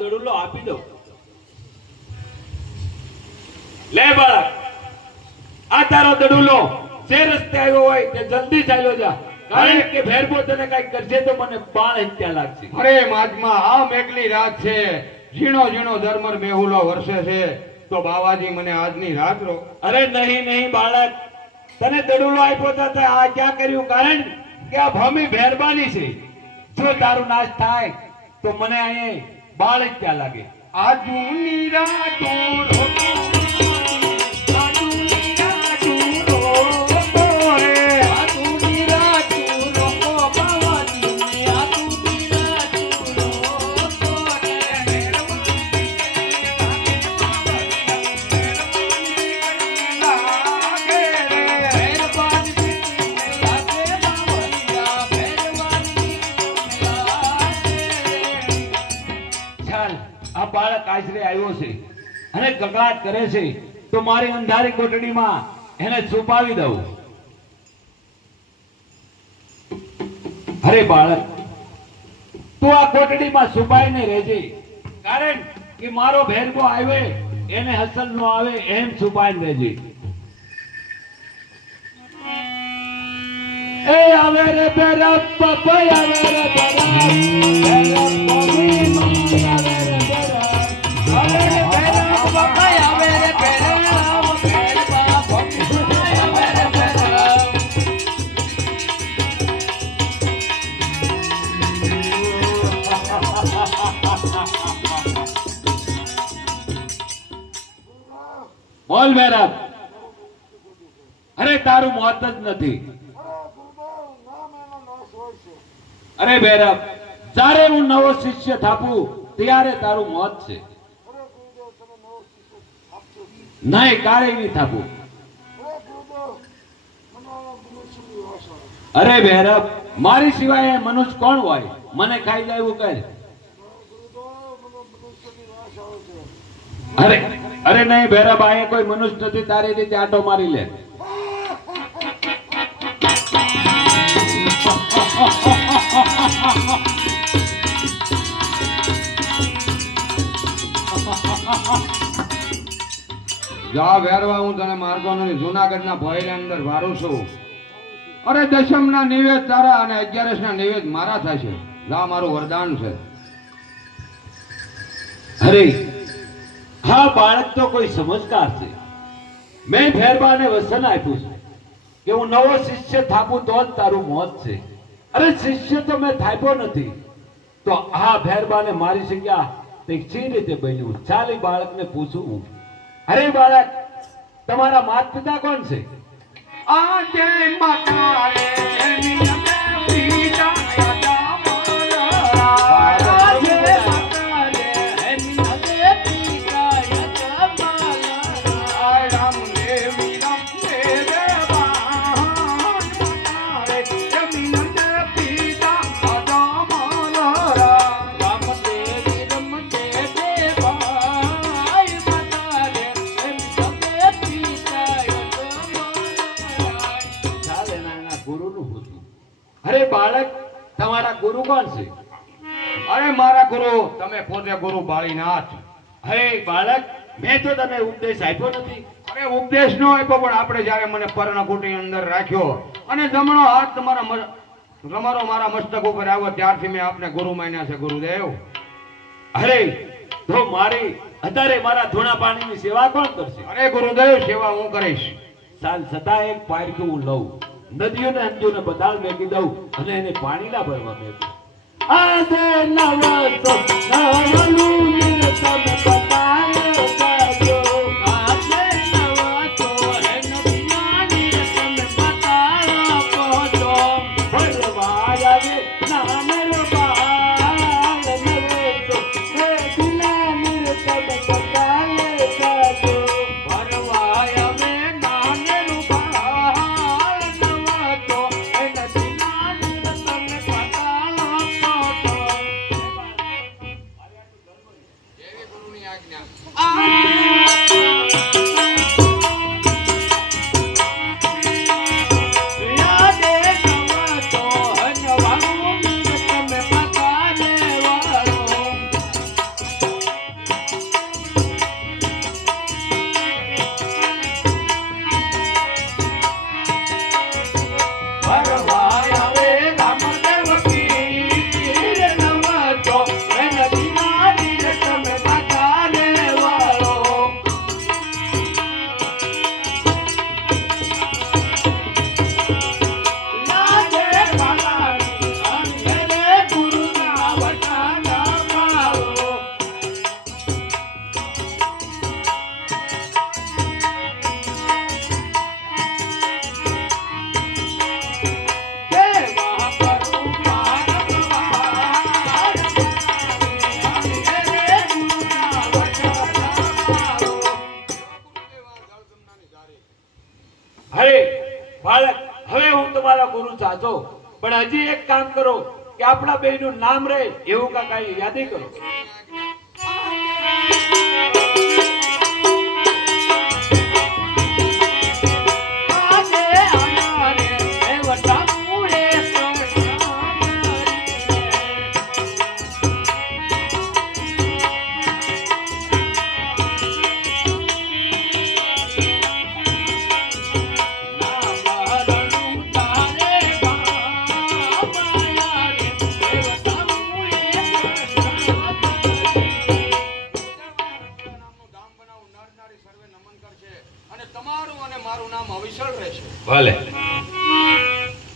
દડુલો આપી દઉં. લે બાળક, આ તારો દડુલો જે રસ્તે આવ્યો હોય તે જલ્દી ચાલ્યો જા, કારણ કે ભેરબો તને કઈ કરશે તો મને બાળ હત્યા લાગશે. અરે મહાત્મા, આ મેઘલી રાત છે, ઝીણો ઝીણો ધર્મર મેહુલો વર્ષે છે, તો બાવાજી મને આજની રાત રો. અરે નહીં નહીં બાળક, તને દડુલો આપ્યો તો તે આ ક્યાં કર્યું? કારણ કે આ ભૂમિ ભેરબાની છે. જો તારું નાશ થાય તો મને અહીં બાળ જ ત્યાં લાગે. આજની રાતો રોકો, આજની રાતો રોકો રે, આજની રાતો રોકો બાવાજી, આજની રાતો રોકો રે. ચાલ, આ બાળક આશરે આવ્યો છે અને કકળાટ કરે છે, તો મારી અંધારી કોટડીમાં એને છુપાવી દઉં. અરે બાળક, તું આ કોટડીમાં છુપાઈને રહેજે, કારણ કે મારો ભેરબો આવે એને હસલ નો આવે એમ છુપાઈને રહેજે. એ આવે રે બેરા પપઈ આવે રે બેરા, બેરા પપઈ આવે રે બેરા, આવે રે બેરા પપઈ આવે રે બેરા, બેરા પપઈ આવે રે બેરા. બોલ બેરા. અરે તારું મોત જ નથી. અરે બેરબ, જ્યારે હું નવો શિષ્ય થાપું ત્યારે તારું મોત છે. નહીં, કારે નહીં થાપું. અરે બેરબ, મારી સિવાય મનુષ્ય કોણ હોય? મને ખાઈ જાય એવું કહે. અરે અરે નહીં બેરબ, આ કોઈ મનુષ્ય નથી, તારી રીતે આટો મારી લે. જા વેરવા, હું તને મારતો નથી. જુનાગઢના ભોયરા અંદર વારું છું. અરે દશમના નિવેદ તારા અને 11ના નિવેદ મારા થશે. જા, મારું વરદાન છે. અરે હા બાળક તો કોઈ સમજદાર છે. મેં ભેરબાને વસન આપ્યું છે કે હું નવો શિષ્ય થાપું તો જ તારું મોત છે. અરે શિષ્ય તો મેં થાપ્યો નથી, તો આ ભેરબાને મારી શક્યા તે કઈ રીતે બન્યું? ચાલ એ બાળકને પૂછું હું. અરે બાળક, તમારા માતા પિતા કોણ છે? આજે માતા રે પિતા અરે બાળક, તમારા ગુરુ કોણ છે? અરે મારા ગુરુ, તમે પોતે ગુરુ બાળીનાથ. અરે બાળક, મેં તો તને ઉપદેશ આપ્યો નથી. અરે ઉપદેશ નો આપ્યો, પણ આપણે જયારે મને પર્ણકુટી અંદર રાખ્યો અને જમણો હાથ તમારો મારા મસ્તક ઉપર આવ્યો, ત્યારથી મેં આપને ગુરુ માન્યા છે, ગુરુદેવ. અરે તો મારી અત્યારે મારા ધોણા પાણીની સેવા કોણ કરશે? અરે ગુરુદેવ, સેવા હું કરીશ. ચાલ, સદા એક પારખું હું લઉં, નદીઓને અંજોને બદાલ મેકી દઉં અને એને પાણી ના ભરવા મેકું. આજે નવો તો નવલું નિરતમ બતાયો કાજો, આજે નવો તો હે નદીના નિરતમ બતાયો કાજો, ભરવા આવે નાનો બાળ નવો તો હે દિલા નિરતમ બતાયો કાજો, ભરવા આવે નાનો બાળ નવો તો હે નદીના નિરતમ બતાયો કાજો. ગુરુની આજ્ઞા. હરે બાળક, હવે હું તમારા ગુરુ સાચો, પણ હજી એક કામ કરો કે આપણા બેયનું નામ રહે એવું કાંઈ યાદી કરો. અને તમારું અને મારું નામ અવિચળ રહેશે. ભલે.